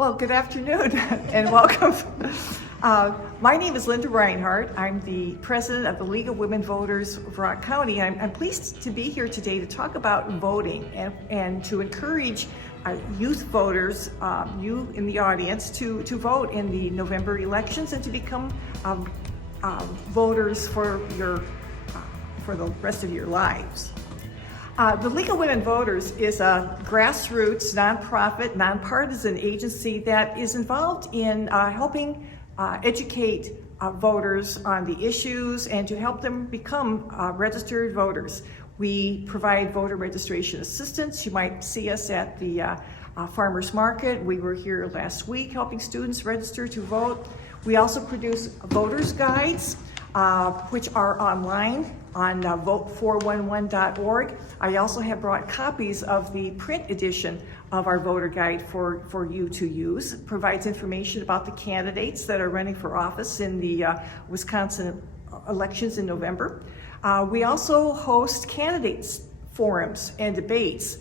Well, good afternoon and welcome. My name is Linda Reinhardt. I'm the president of the League of Women Voters of Rock County. I'm pleased to be here today to talk about voting and to encourage youth voters, you in the audience, to vote in the November elections and to become voters for the rest of your lives. The League of Women Voters is a grassroots, nonprofit, nonpartisan agency that is involved in helping educate voters on the issues and to help them become registered voters. We provide voter registration assistance. You might see us at the farmers market. We were here last week helping students register to vote. We also produce voters guides, which are online on vote411.org. I also have brought copies of the print edition of our voter guide for you to use. It provides information about the candidates that are running for office in the Wisconsin elections in November. We also host candidates forums and debates.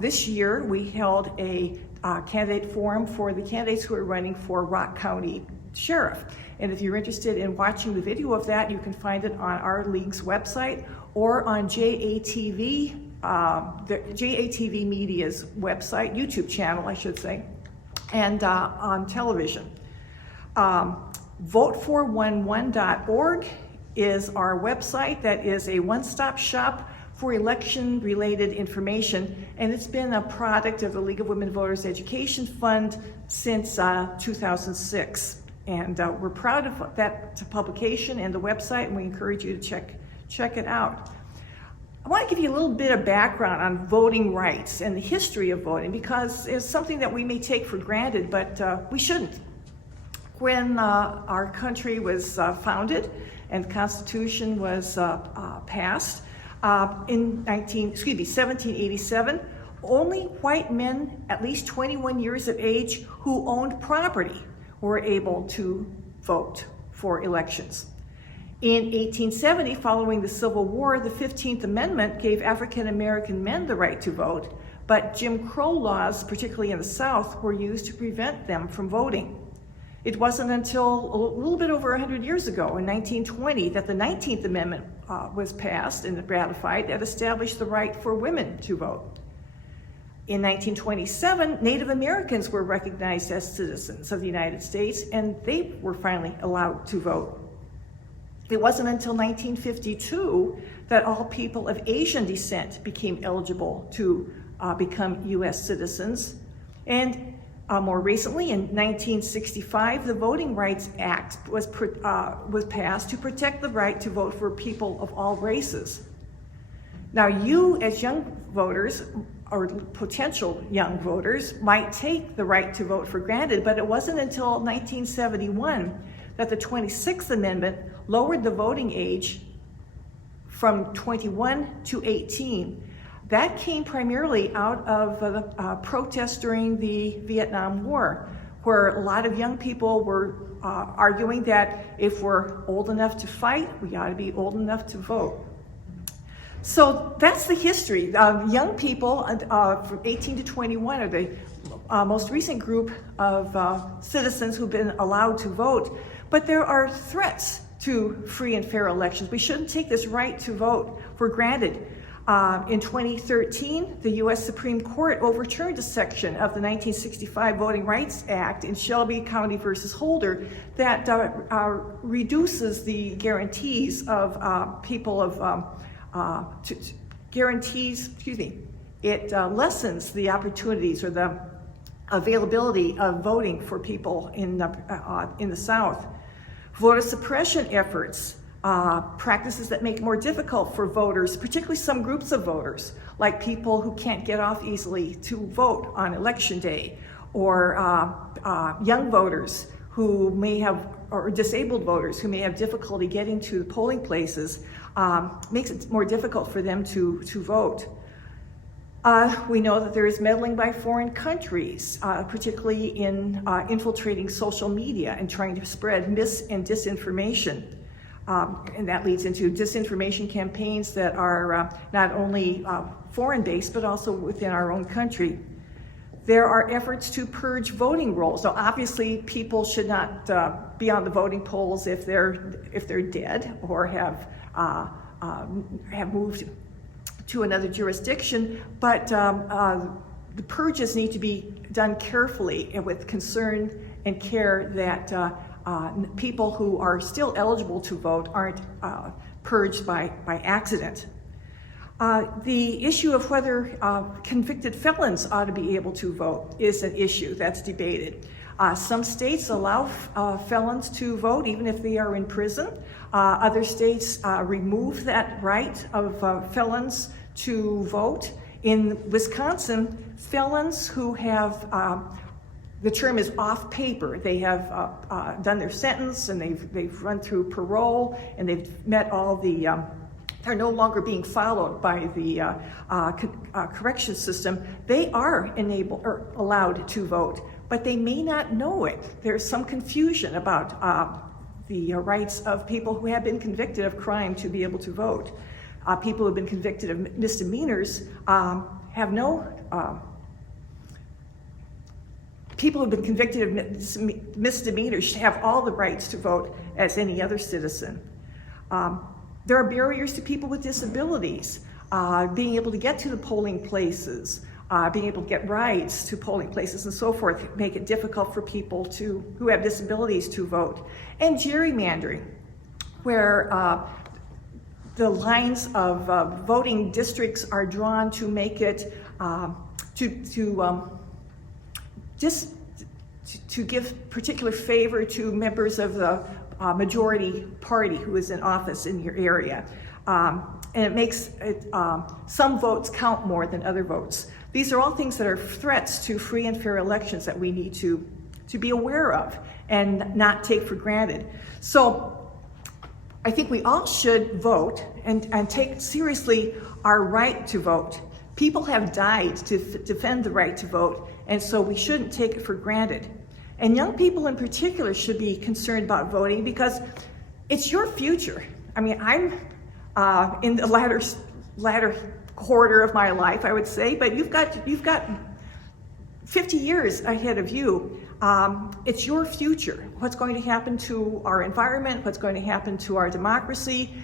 This year we held a candidate forum for the candidates who are running for Rock County Sheriff. And if you're interested in watching the video of that, you can find it on our league's website or on JATV, the JATV Media's website, YouTube channel, I should say, and on television. Vote411.org is our website that is a one-stop shop for election-related information, and it's been a product of the League of Women Voters Education Fund since 2006. And we're proud of that publication and the website, and we encourage you to check it out. I want to give you a little bit of background on voting rights and the history of voting, because it's something that we may take for granted, but we shouldn't. When our country was founded and the Constitution was passed in 1787, only white men at least 21 years of age who owned property were able to vote for elections. In 1870, following the Civil War, the 15th Amendment gave African American men the right to vote, but Jim Crow laws, particularly in the South, were used to prevent them from voting. It wasn't until a little bit over 100 years ago, in 1920, that the 19th Amendment was passed and ratified that established the right for women to vote. In 1927, Native Americans were recognized as citizens of the United States, and they were finally allowed to vote. It wasn't until 1952 that all people of Asian descent became eligible to become U.S. citizens. And more recently, in 1965, the Voting Rights Act was passed to protect the right to vote for people of all races. Now, you as young voters, or potential young voters, might take the right to vote for granted, but it wasn't until 1971 that the 26th Amendment lowered the voting age from 21 to 18. That came primarily out of the protests during the Vietnam War, where a lot of young people were arguing that if we're old enough to fight, we ought to be old enough to vote. So that's the history. Young people from 18 to 21 are the most recent group of citizens who've been allowed to vote, but there are threats to free and fair elections. We shouldn't take this right to vote for granted. In 2013, the U.S. Supreme Court overturned a section of the 1965 Voting Rights Act in Shelby County versus Holder that reduces the guarantees of it lessens the opportunities or the availability of voting for people in the South. Voter suppression efforts, practices that make it more difficult for voters, particularly some groups of voters, like people who can't get off easily to vote on election day, or young voters who may have, or disabled voters who may have difficulty getting to the polling places, makes it more difficult for them to vote. We know that there is meddling by foreign countries, particularly in infiltrating social media and trying to spread mis- and disinformation. And that leads into disinformation campaigns that are not only foreign-based, but also within our own country. There are efforts to purge voting rolls. Now, obviously, people should not be on the voting polls if they're dead or have moved to another jurisdiction, but the purges need to be done carefully and with concern and care that people who are still eligible to vote aren't purged by accident. The issue of whether convicted felons ought to be able to vote is an issue that's debated. Some states allow felons to vote even if they are in prison. Other states remove that right of felons to vote. In Wisconsin, felons who have, the term is off paper, they have done their sentence and they've run through parole and they've met all the, they're no longer being followed by the correction system. They are allowed to vote, but they may not know it. There's some confusion about the rights of people who have been convicted of crime to be able to vote. People who have been convicted of misdemeanors have no, people who have been convicted of misdemeanors should have all the rights to vote as any other citizen. There are barriers to people with disabilities, being able to get to the polling places, being able to get rides to polling places and so forth, make it difficult for people who have disabilities to vote. And gerrymandering, where the lines of voting districts are drawn to make it, to give particular favor to members of the majority party who is in office in your area. And it makes some votes count more than other votes. These are all things that are threats to free and fair elections that we need to be aware of and not take for granted. So I think we all should vote and take seriously our right to vote. People have died to defend the right to vote, and so we shouldn't take it for granted. And young people in particular should be concerned about voting because it's your future. I mean, I'm in the latter quarter of my life, I would say, but you've got 50 years ahead of you. It's your future. What's going to happen to our environment, what's going to happen to our democracy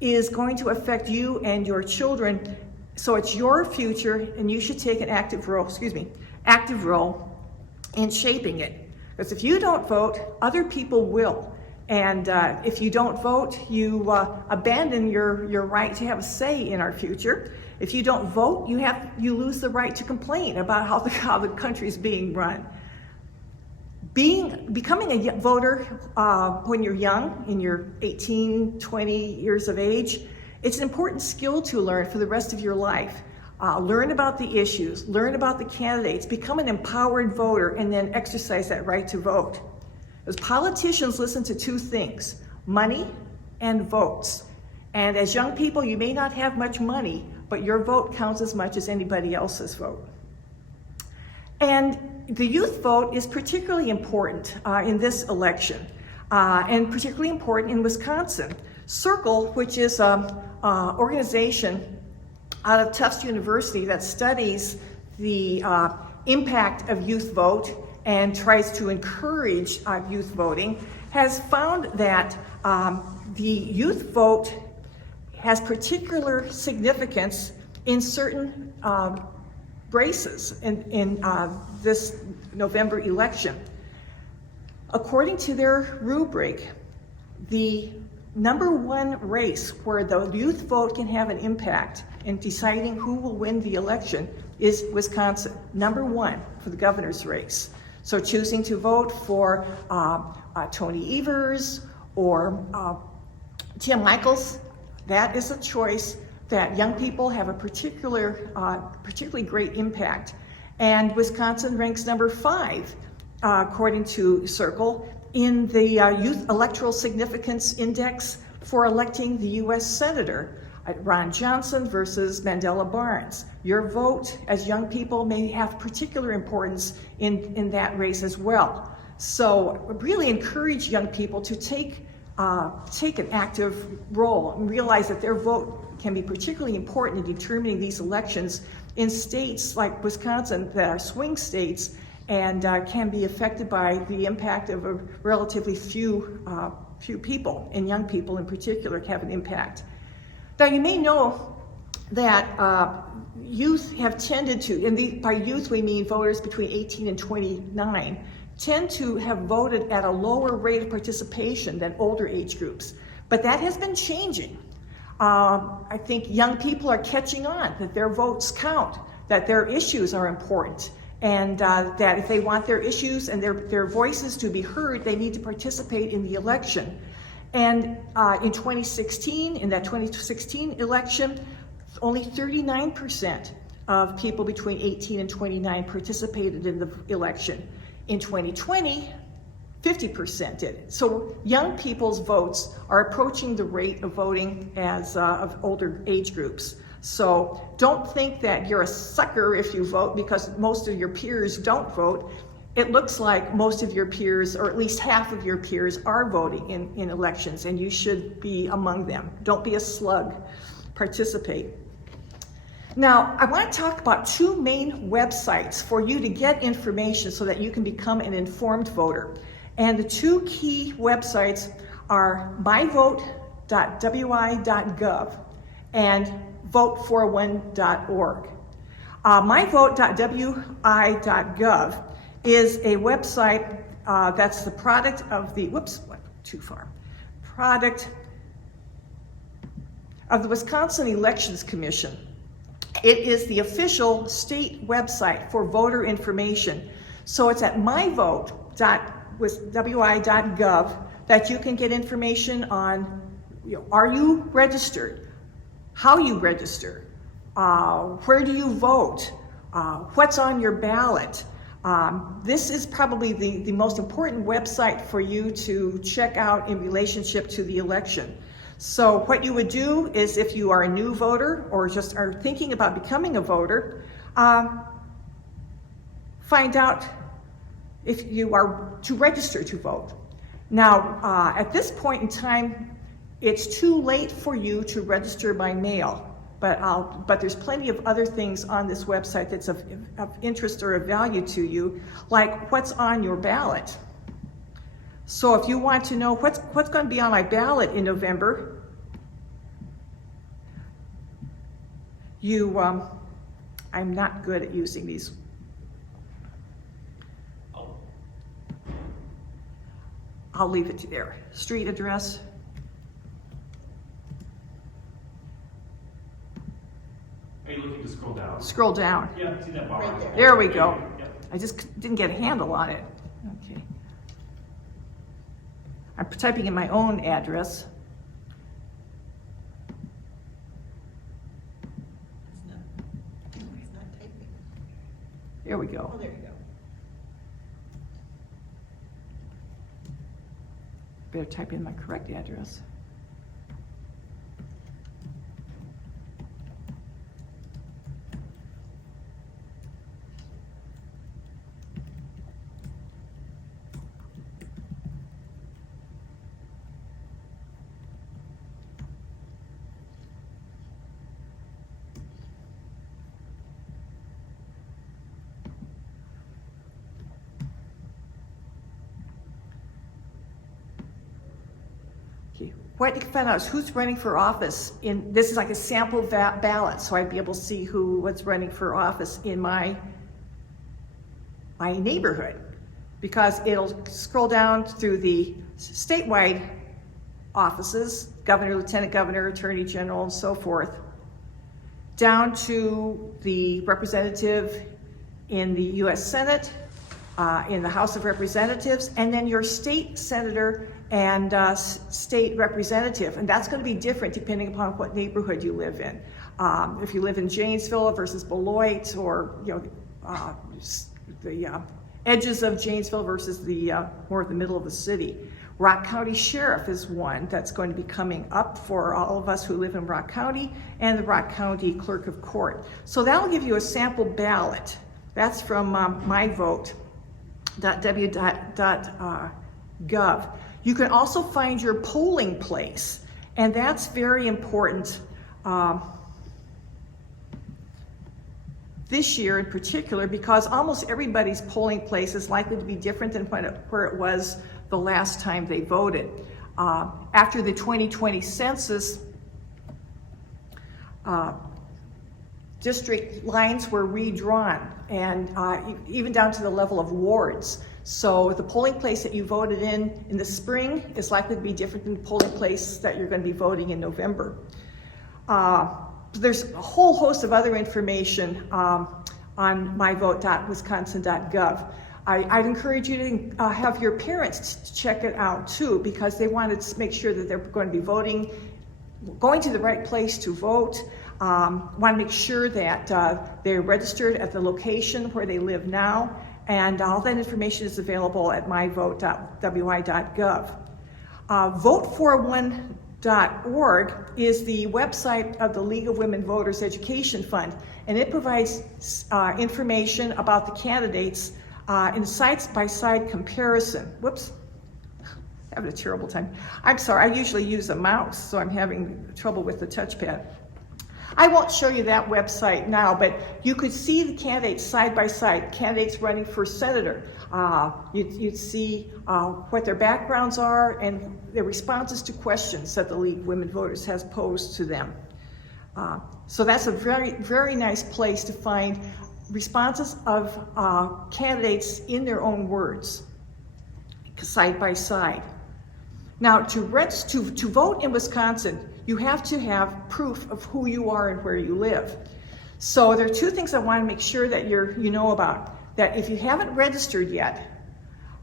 is going to affect you and your children. So it's your future, and you should take an active role in shaping it. Because if you don't vote, other people will. And if you don't vote, you abandon your right to have a say in our future. If you don't vote, you lose the right to complain about how the country is being run. Becoming a voter when you're young, in your 18, 20 years of age, it's an important skill to learn for the rest of your life. Learn about the issues, learn about the candidates, become an empowered voter, and then exercise that right to vote. Because politicians listen to two things, money and votes. And as young people, you may not have much money, but your vote counts as much as anybody else's vote. And the youth vote is particularly important in this election, and particularly important in Wisconsin. Circle, which is an organization out of Tufts University that studies the impact of youth vote and tries to encourage youth voting, has found that the youth vote has particular significance in certain races in this November election. According to their rubric, the number one race where the youth vote can have an impact in deciding who will win the election is Wisconsin, number one for the governor's race. So choosing to vote for Tony Evers or Tim Michels, that is a choice that young people have a particularly great impact. And Wisconsin ranks number 5, according to Circle, in the Youth Electoral Significance Index for electing the U.S. Senator, Ron Johnson versus Mandela Barnes. Your vote as young people may have particular importance in that race as well. So really encourage young people to take an active role and realize that their vote can be particularly important in determining these elections in states like Wisconsin that are swing states and can be affected by the impact of a relatively few people, and young people in particular have an impact. Now you may know that youth have tended to, and by youth we mean voters between 18 and 29, tend to have voted at a lower rate of participation than older age groups. But that has been changing. I think young people are catching on that their votes count, that their issues are important, and that if they want their issues and their voices to be heard, they need to participate in the election. And in 2016, in that 2016 election, only 39% of people between 18 and 29 participated in the election. In 2020, 50% did. So young people's votes are approaching the rate of voting as of older age groups. So don't think that you're a sucker if you vote because most of your peers don't vote. It looks like most of your peers, or at least half of your peers, are voting in elections, and you should be among them. Don't be a slug. Participate. Now, I want to talk about two main websites for you to get information so that you can become an informed voter. And the two key websites are myvote.wi.gov and vote4one.org. Myvote.wi.gov is a website that's the product of the, product of the Wisconsin Elections Commission. It is the official state website for voter information. So it's at myvote.wi.gov that you can get information on, are you registered? How you register? Where do you vote? What's on your ballot? This is probably the most important website for you to check out in relationship to the election. So what you would do is, if you are a new voter or just are thinking about becoming a voter, find out if you are to register to vote. Now, at this point in time, it's too late for you to register by mail, but there's plenty of other things on this website that's of interest or of value to you, like what's on your ballot. So if you want to know what's going to be on my ballot in November, I'm not good at using these. I'll leave it to there. Street address. Are you looking to scroll down? Scroll down. Yeah, see that bar? Right there. There we go. Yep. I just didn't get a handle on it. Okay. I'm typing in my own address. It's not typing. There we go. Oh, there you go. Better type in my correct address. What you can find out is who's running for office this is like a sample ballot, so I'd be able to see what's running for office in my neighborhood, because it'll scroll down through the statewide offices, governor, lieutenant governor, attorney general, and so forth, down to the representative in the US Senate, in the House of Representatives, and then your state senator and state representative. And that's going to be different depending upon what neighborhood you live in. If you live in Janesville versus Beloit, or the edges of Janesville versus the more of the middle of the city. Rock County Sheriff is one that's going to be coming up for all of us who live in Rock County, and the Rock County Clerk of Court. So that'll give you a sample ballot. That's from myvote.w.gov. You can also find your polling place, and that's very important. this year in particular because almost everybody's polling place is likely to be different than where it was the last time they voted. After the 2020 census, district lines were redrawn, and even down to the level of wards. So the polling place that you voted in the spring is likely to be different than the polling place that you're going to be voting in November. There's a whole host of other information on myvote.wisconsin.gov. I'd encourage you to have your parents check it out too, because they want to make sure that they're going to be going to the right place to vote. Want to make sure that they're registered at the location where they live now, and all that information is available at myvote.wi.gov. Vote41.org is the website of the League of Women Voters Education Fund, and it provides information about the candidates in side-by-side comparison. Whoops, having a terrible time. I'm sorry, I usually use a mouse, so I'm having trouble with the touchpad. I won't show you that website now, but you could see the candidates side by side, candidates running for senator. You'd see what their backgrounds are and their responses to questions that the League of Women Voters has posed to them. So that's a very, very nice place to find responses of candidates in their own words, side by side. Now, to vote in Wisconsin, you have to have proof of who you are and where you live. So there are two things I want to make sure that you know about. That if you haven't registered yet,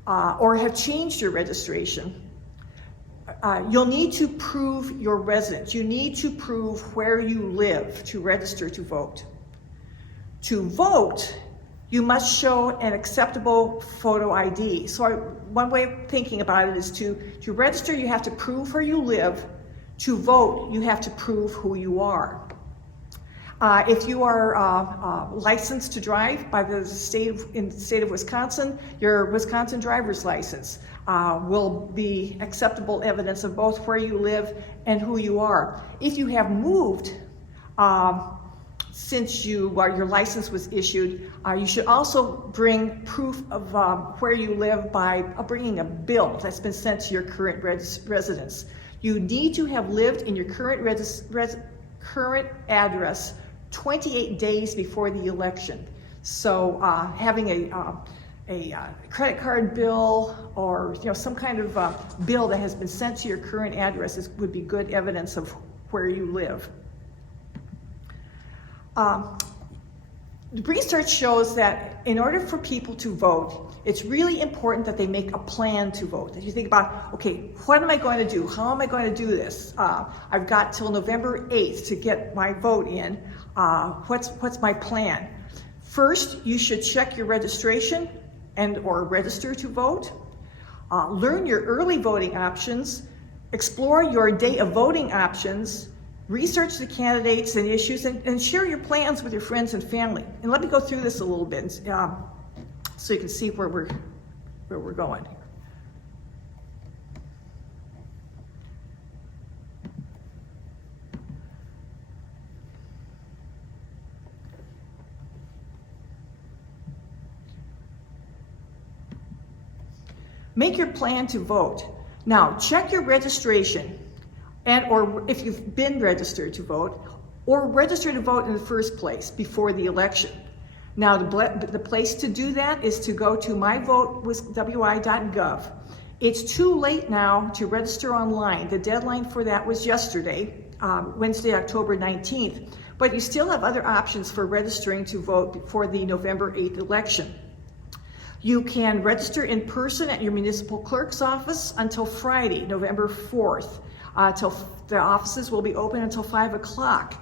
or have changed your registration, you'll need to prove your residence. You need to prove where you live to register to vote. To vote, you must show an acceptable photo ID. So one way of thinking about it is to register, you have to prove where you live. To vote, you have to prove who you are. If you are licensed to drive by the in the state of Wisconsin, your Wisconsin driver's license will be acceptable evidence of both where you live and who you are. If you have moved since your license was issued, you should also bring proof of where you live by bringing a bill that's been sent to your current residence. You need to have lived in your current address 28 days before the election. So having a credit card bill or some kind of bill that has been sent to your current address would be good evidence of where you live. The research shows that in order for people to vote, it's really important that they make a plan to vote. That you think about, okay, what am I going to do? How am I going to do this? I've got till November 8th to get my vote in. What's my plan? First, you should check your registration or register to vote. Learn your early voting options. Explore your day of voting options. Research the candidates and issues, and share your plans with your friends and family. And let me go through this a little bit so you can see where we're going. Make your plan to vote. Now, check your registration. Or if you've been registered to vote, or register to vote in the first place before the election. Now, the place to do that is to go to myvote.wi.gov. It's too late now to register online. The deadline for that was yesterday, Wednesday, October 19th. But you still have other options for registering to vote before the November 8th election. You can register in person at your municipal clerk's office until Friday, November 4th. Till the offices will be open until 5 o'clock.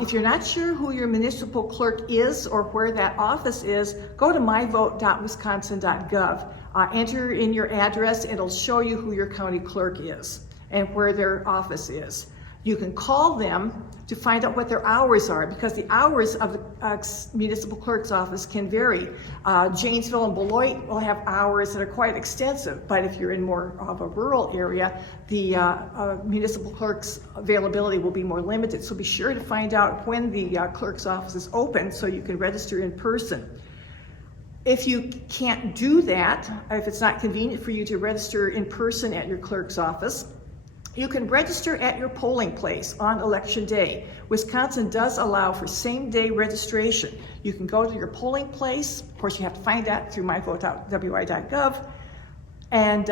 If you're not sure who your municipal clerk is or where that office is, go to myvote.wisconsin.gov. Enter in your address, and it'll show you who your county clerk is and where their office is. You can call them to find out what their hours are, because the hours of the municipal clerk's office can vary. Janesville and Beloit will have hours that are quite extensive, but if you're in more of a rural area, the municipal clerk's availability will be more limited. So be sure to find out when the clerk's office is open so you can register in person. If you can't do that, if it's not convenient for you to register in person at your clerk's office, you can register at your polling place on election day. Wisconsin does allow for same-day registration. You can go to your polling place. Of course, you have to find that through myvote.wi.gov, and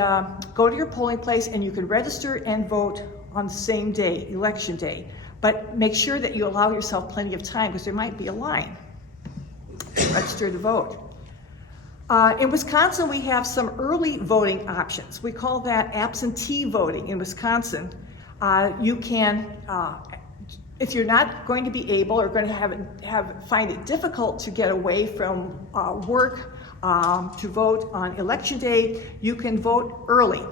go to your polling place, and you can register and vote on the same day, election day. But make sure that you allow yourself plenty of time, because there might be a line to register to vote. In Wisconsin, we have some early voting options. We call that absentee voting in Wisconsin. You can, if you're not going to be able or going to find it difficult to get away from work to vote on election day, you can vote early.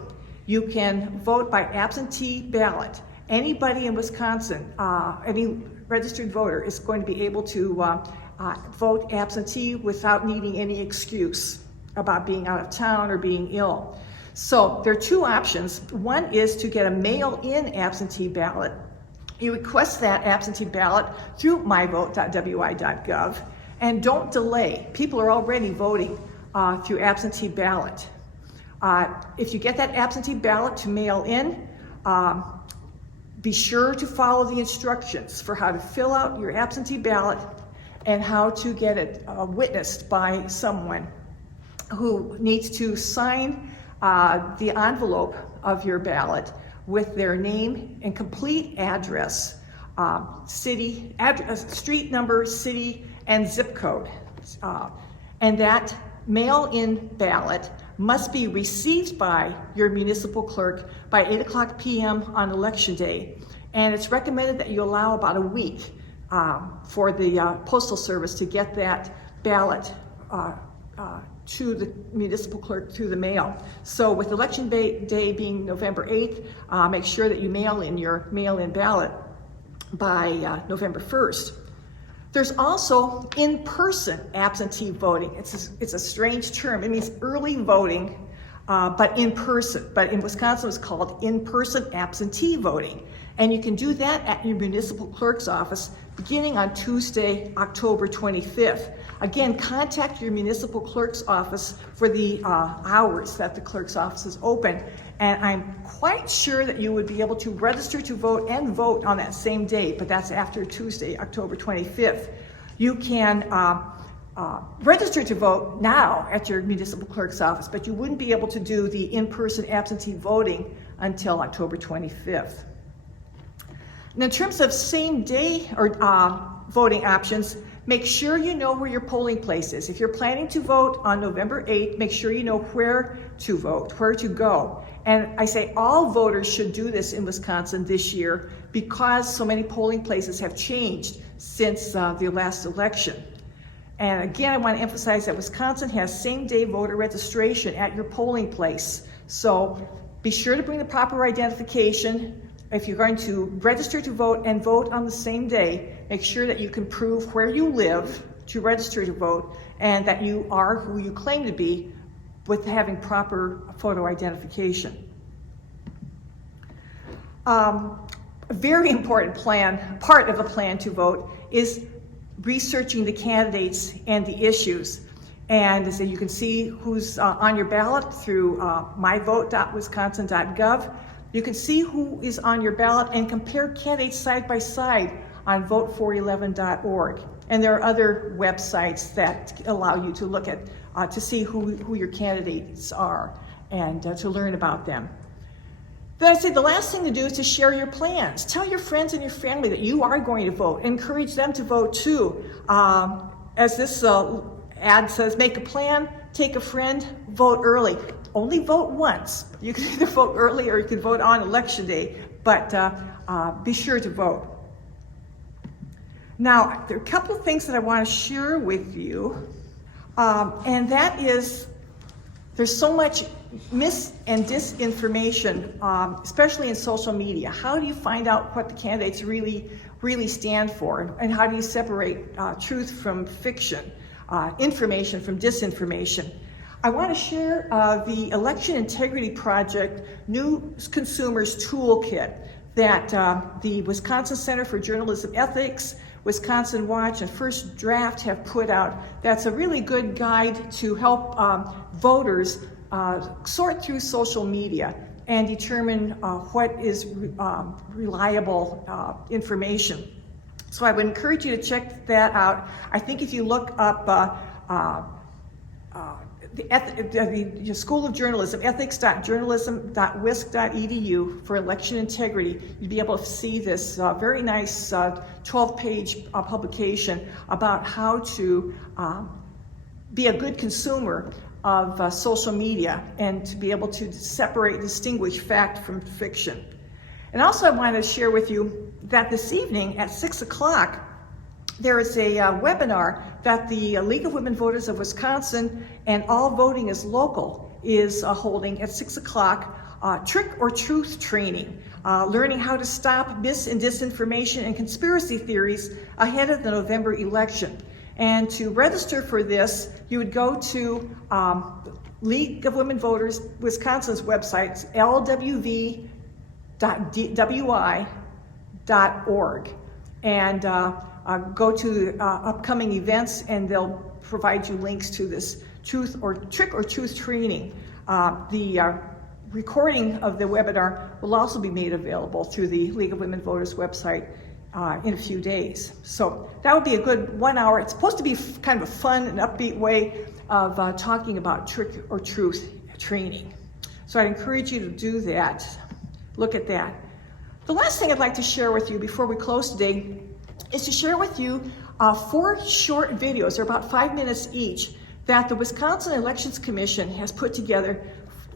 You can vote by absentee ballot. Anybody in Wisconsin, any registered voter is going to be able to vote absentee without needing any excuse about being out of town or being ill. So there are two options. One is to get a mail-in absentee ballot. You request that absentee ballot through myvote.wi.gov, and don't delay. People are already voting through absentee ballot. If you get that absentee ballot to mail in, be sure to follow the instructions for how to fill out your absentee ballot and how to get it witnessed by someone who needs to sign the envelope of your ballot with their name and complete address, city, address, street number, city, and zip code. And that mail-in ballot must be received by your municipal clerk by 8:00 p.m. on election day. And it's recommended that you allow about a week for the Postal Service to get that ballot to the municipal clerk through the mail. So with election day being November 8th, make sure that you mail in your mail-in ballot by November 1st. There's also in-person absentee voting. It's a strange term. It means early voting, but in person. But in Wisconsin, it's called in-person absentee voting. And you can do that at your municipal clerk's office beginning on Tuesday, October 25th. Again, contact your municipal clerk's office for the hours that the clerk's office is open. And I'm quite sure that you would be able to register to vote and vote on that same day, but that's after Tuesday, October 25th. You can register to vote now at your municipal clerk's office, but you wouldn't be able to do the in-person absentee voting until October 25th. And in terms of same day or voting options, make sure you know where your polling place is. If you're planning to vote on November 8th, make sure you know where to vote, where to go. And I say all voters should do this in Wisconsin this year because so many polling places have changed since the last election. And again, I want to emphasize that Wisconsin has same-day voter registration at your polling place. So be sure to bring the proper identification. If you're going to register to vote and vote on the same day, make sure that you can prove where you live to register to vote and that you are who you claim to be with having proper photo identification. A very important part of the plan to vote is researching the candidates and the issues. And so you can see who's on your ballot through myvote.wisconsin.gov. You can see who is on your ballot and compare candidates side by side on vote411.org. And there are other websites that allow you to look at, to see who your candidates are and to learn about them. Then I say the last thing to do is to share your plans. Tell your friends and your family that you are going to vote. Encourage them to vote too. As this ad says, make a plan, take a friend, vote early. Only vote once. You can either vote early or you can vote on election day, but be sure to vote. Now, there are a couple of things that I want to share with you, and that is There's so much mis and disinformation, especially in social media. How do you find out what the candidates really stand for? And how do you separate truth from fiction, information from disinformation? I want to share the Election Integrity Project New Consumers Toolkit that the Wisconsin Center for Journalism Ethics, Wisconsin Watch, and First Draft have put out. That's a really good guide to help voters sort through social media and determine what is reliable information. So I would encourage you to check that out. I think if you look up the School of Journalism, ethics.journalism.wisc.edu for election integrity, you'd be able to see this very nice 12-page publication about how to be a good consumer of social media and to be able to separate, distinguish fact from fiction. And also I want to share with you that this evening at 6 o'clock, there is a webinar that the League of Women Voters of Wisconsin and All Voting is Local is holding at 6 o'clock, Trick or Truth training, learning how to stop mis and disinformation and conspiracy theories ahead of the November election. And to register for this, you would go to League of Women Voters Wisconsin's website, lwv.wi.org, and go to upcoming events, and they'll provide you links to this Trick or Truth training. The recording of the webinar will also be made available through the League of Women Voters website in a few days. So that would be a good 1 hour. It's supposed to be kind of a fun and upbeat way of talking about Trick or Truth training. So I'd encourage you to do that. Look at that. The last thing I'd like to share with you before we close today is to share with you 4 short videos. They're about 5 minutes each that the Wisconsin Elections Commission has put together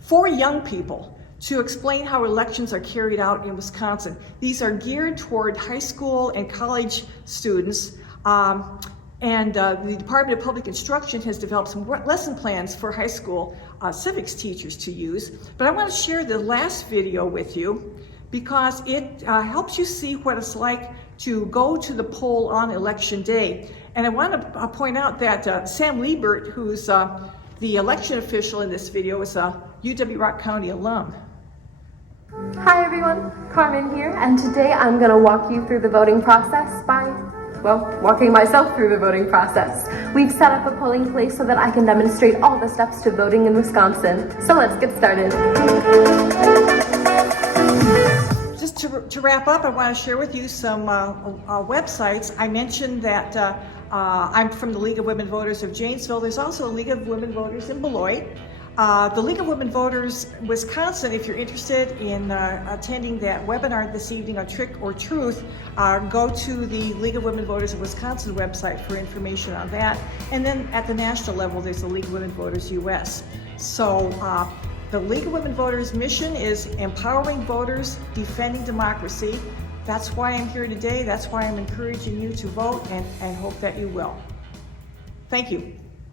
for young people to explain how elections are carried out in Wisconsin. These are geared toward high school and college students, and the Department of Public Instruction has developed some lesson plans for high school civics teachers to use. But I want to share the last video with you because it helps you see what it's like to go to the poll on election day. And I want to point out that Sam Liebert, who's the election official in this video, is a UW-Rock County alum. Hi everyone, Carmen here, and today I'm going to walk you through the voting process by, well, walking myself through the voting process. We've set up a polling place so that I can demonstrate all the steps to voting in Wisconsin. So let's get started. Just to wrap up, I want to share with you some websites. I mentioned that I'm from the League of Women Voters of Janesville. There's also a League of Women Voters in Beloit. The League of Women Voters Wisconsin, if you're interested in attending that webinar this evening on Trick or Truth, go to the League of Women Voters of Wisconsin website for information on that. And then at the national level, there's the League of Women Voters US. So the League of Women Voters mission is empowering voters, defending democracy. That's why I'm here today. That's why I'm encouraging you to vote, and I hope that you will. Thank you.